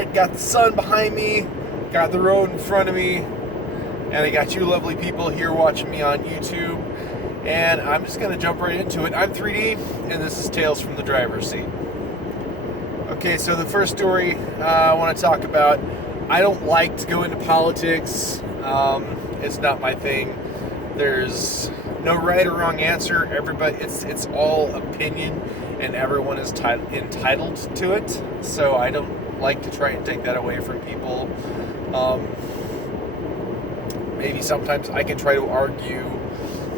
Alright, got the sun behind me, got the road in front of me, and I got you lovely people here watching me on YouTube. And I'm just going to jump right into it. I'm 3D, and this is Tales from the Driver's Seat. Okay, so the first story I want to talk about, I don't like to go into politics. It's not my thing. There's no right or wrong answer. Everybody, it's all opinion, and everyone is entitled to it. So I don't like to try and take that away from people. Maybe sometimes I can try to argue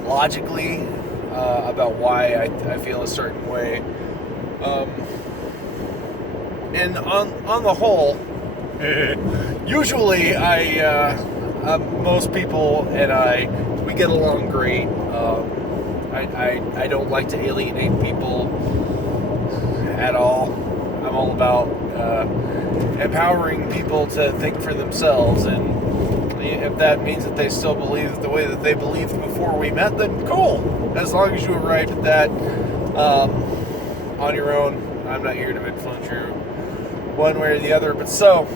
logically about why I feel a certain way. And on the whole, usually most people and we get along great. I don't like to alienate people at all. I'm all about empowering people to think for themselves, and if that means that they still believe the way that they believed before we met, then cool. As long as you arrived at that on your own, I'm not here to influence you one way or the other. But so,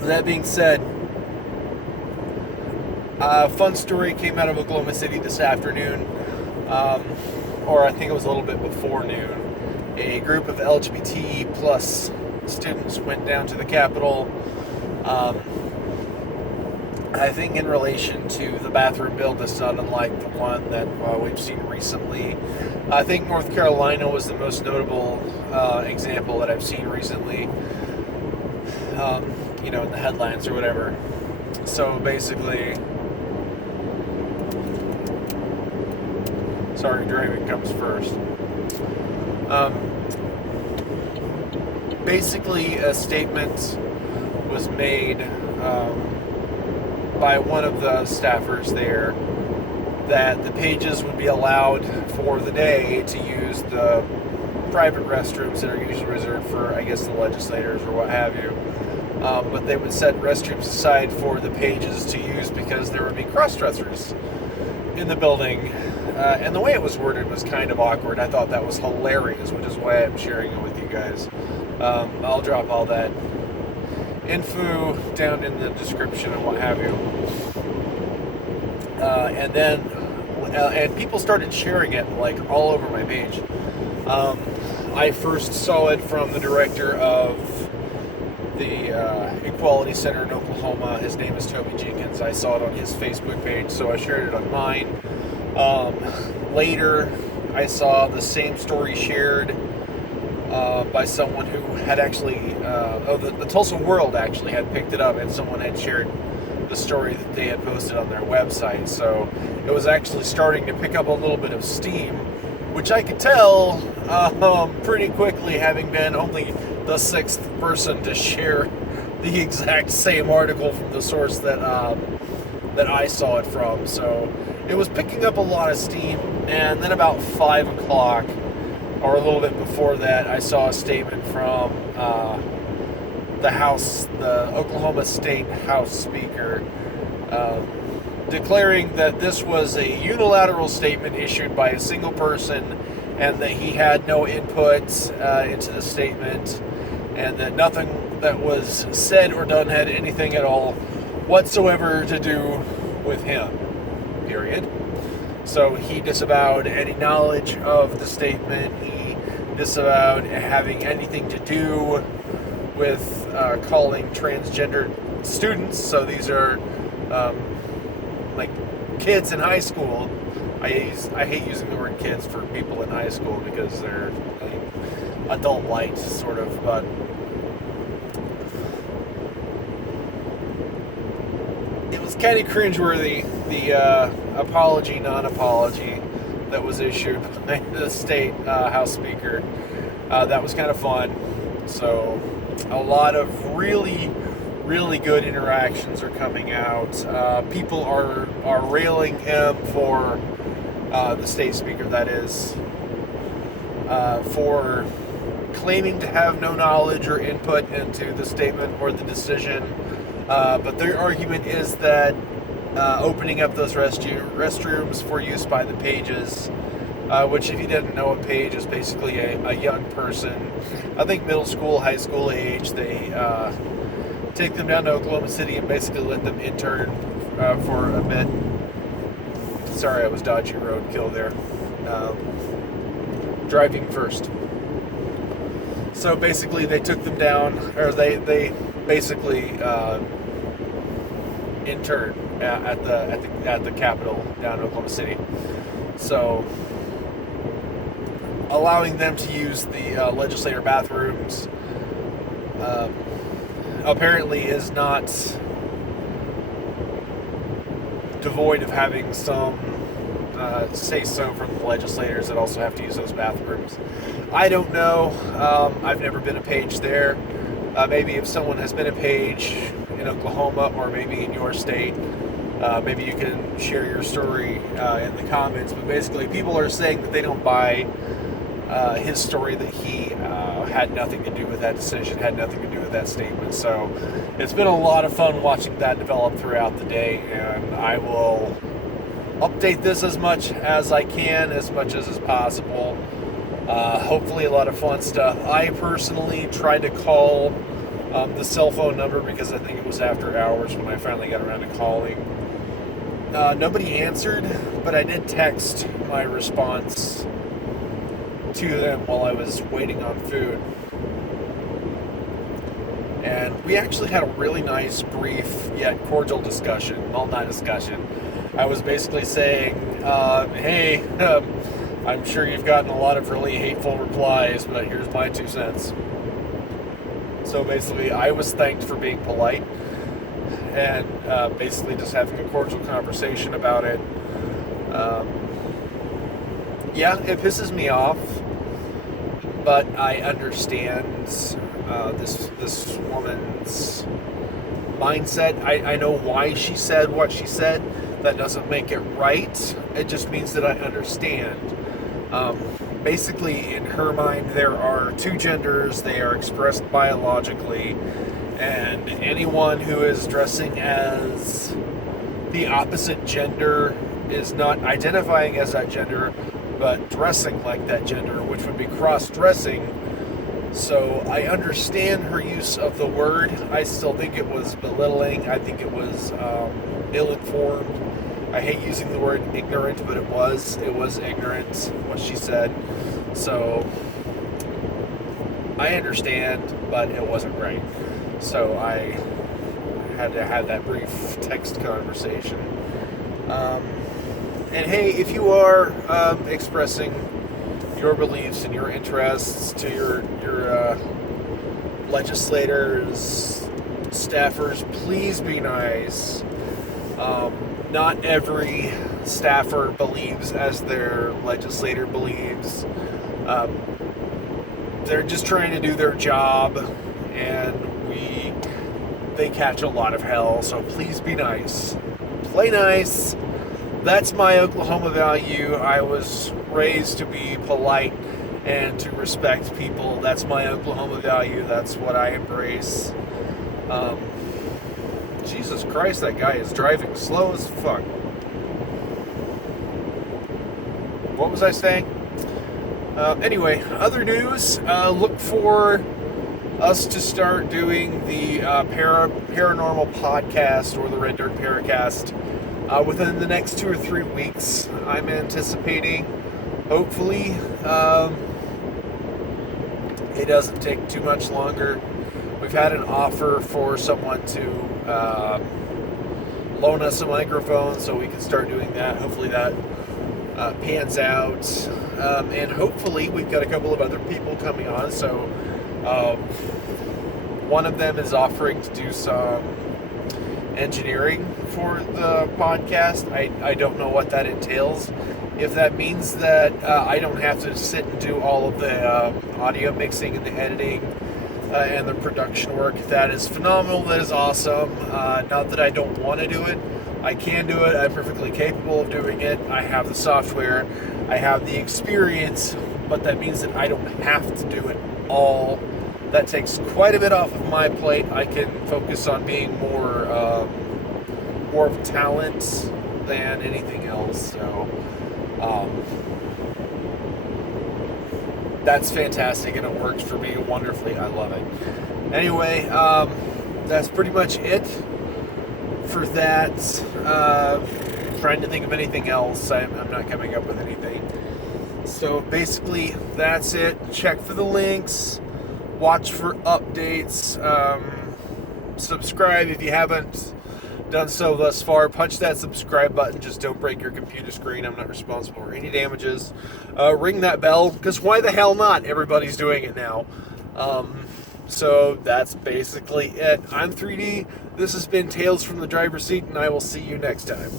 that being said, a fun story came out of Oklahoma City this afternoon, or I think it was a little bit before noon. A group of LGBT plus students went down to the Capitol, I think in relation to the bathroom bill that's not unlike the one that we've seen recently. I think North Carolina was the most notable example that I've seen recently, in the headlines or whatever. So basically, sorry, driving comes first. Basically, a statement was made by one of the staffers there that the pages would be allowed for the day to use the private restrooms that are usually reserved for, I guess, the legislators or what have you. But they would set restrooms aside for the pages to use because there would be cross-dressers in the building. And the way it was worded was kind of awkward. I thought that was hilarious, which is why I'm sharing it with you guys. I'll drop all that info down in the description and what have you. And then, and people started sharing it like all over my page. I first saw it from the director of the Equality Center in Oklahoma. His name is Toby Jenkins. I saw it on his Facebook page, so I shared it on mine. Later, I saw the same story shared by someone who had actually, the Tulsa World actually had picked it up, and someone had shared the story that they had posted on their website. So it was actually starting to pick up a little bit of steam, which I could tell pretty quickly, having been only the sixth person to share the exact same article from the source that I saw it from. So it was picking up a lot of steam, and then about 5 o'clock, or a little bit before that, I saw a statement from the Oklahoma State House Speaker, declaring that this was a unilateral statement issued by a single person, and that he had no input into the statement, and that nothing that was said or done had anything at all whatsoever to do with him, period. So he disavowed any knowledge of the statement. He disavowed having anything to do with calling transgender students, so these are like kids in high school. I hate using the word kids for people in high school because they're like adult light, sort of, but it was kind of cringeworthy, the apology, non-apology that was issued by the state House Speaker. That was kind of fun. So a lot of really, really good interactions are coming out. People are railing him for the state speaker, that is, for claiming to have no knowledge or input into the statement or the decision. But their argument is that opening up those restrooms for use by the pages which if you didn't know, a page is basically a young person, I think middle school, high school age. They take them down to Oklahoma City and basically let them intern for a bit. Sorry, I was dodging roadkill there. Driving first. So basically, they took them down, or they basically interned at the Capitol down in Oklahoma City. So allowing them to use the legislator bathrooms apparently is not devoid of having some say-so from the legislators that also have to use those bathrooms. I don't know. I've never been a page there. Maybe if someone has been a page in Oklahoma or maybe in your state, maybe you can share your story in the comments. But basically, people are saying that they don't buy his story, that he had nothing to do with that decision, had nothing to do with that statement. So it's been a lot of fun watching that develop throughout the day, and I will update this as much as I can, as much as is possible. Hopefully a lot of fun stuff. I personally tried to call the cell phone number because I think it was after hours when I finally got around to calling. Nobody answered, but I did text my response to them while I was waiting on food. And we actually had a really nice, brief, yet cordial discussion. Well, not discussion. I was basically saying, hey, I'm sure you've gotten a lot of really hateful replies, but here's my 2 cents. So basically, I was thanked for being polite and basically just having a cordial conversation about it. Yeah, it pisses me off, but I understand this woman's mindset. I know why she said what she said. That doesn't make it right. It just means that I understand. Basically, in her mind, there are 2 genders. They are expressed biologically, and anyone who is dressing as the opposite gender is not identifying as that gender, but dressing like that gender, which would be cross-dressing. So I understand her use of the word. I still think it was belittling. I think it was ill-informed. I hate using the word ignorant, but it was ignorant what she said. So I understand, but it wasn't right. So I had to have that brief text conversation. And hey, if you are expressing your beliefs and your interests to your legislators, staffers, please be nice. Not every staffer believes as their legislator believes. They're just trying to do their job, and they catch a lot of hell, so please be nice. Play nice. That's my Oklahoma value. I was raised to be polite and to respect people. That's my Oklahoma value. That's what I embrace. Jesus Christ, that guy is driving slow as fuck. What was I saying? Anyway, other news. Look for us to start doing the paranormal podcast, or the Red Dirt Paracast, within the next 2 or 3 weeks. I'm anticipating, hopefully, it doesn't take too much longer. We've had an offer for someone to loan us a microphone so we can start doing that. Hopefully that pans out. And hopefully we've got a couple of other people coming on. So one of them is offering to do some engineering for the podcast. I don't know what that entails. If that means that I don't have to sit and do all of the audio mixing and the editing and the production work, that is phenomenal. That is awesome. Not that I don't want to do it. I can do it. I'm perfectly capable of doing it. I have the software. I have the experience, but that means that I don't have to do it all. That takes quite a bit off of my plate. I can focus on being more of talent than anything else. So that's fantastic, and it works for me wonderfully. I love it. Anyway, that's pretty much it for that. Trying to think of anything else. I'm not coming up with anything. So basically, that's it. Check for the links. Watch for updates. Subscribe if you haven't done so thus far. Punch that subscribe button. Just don't break your computer screen. I'm not responsible for any damages. Ring that bell, because why the hell not? Everybody's doing it now. So that's basically it. I'm 3D. This has been Tales from the Driver's Seat, and I will see you next time.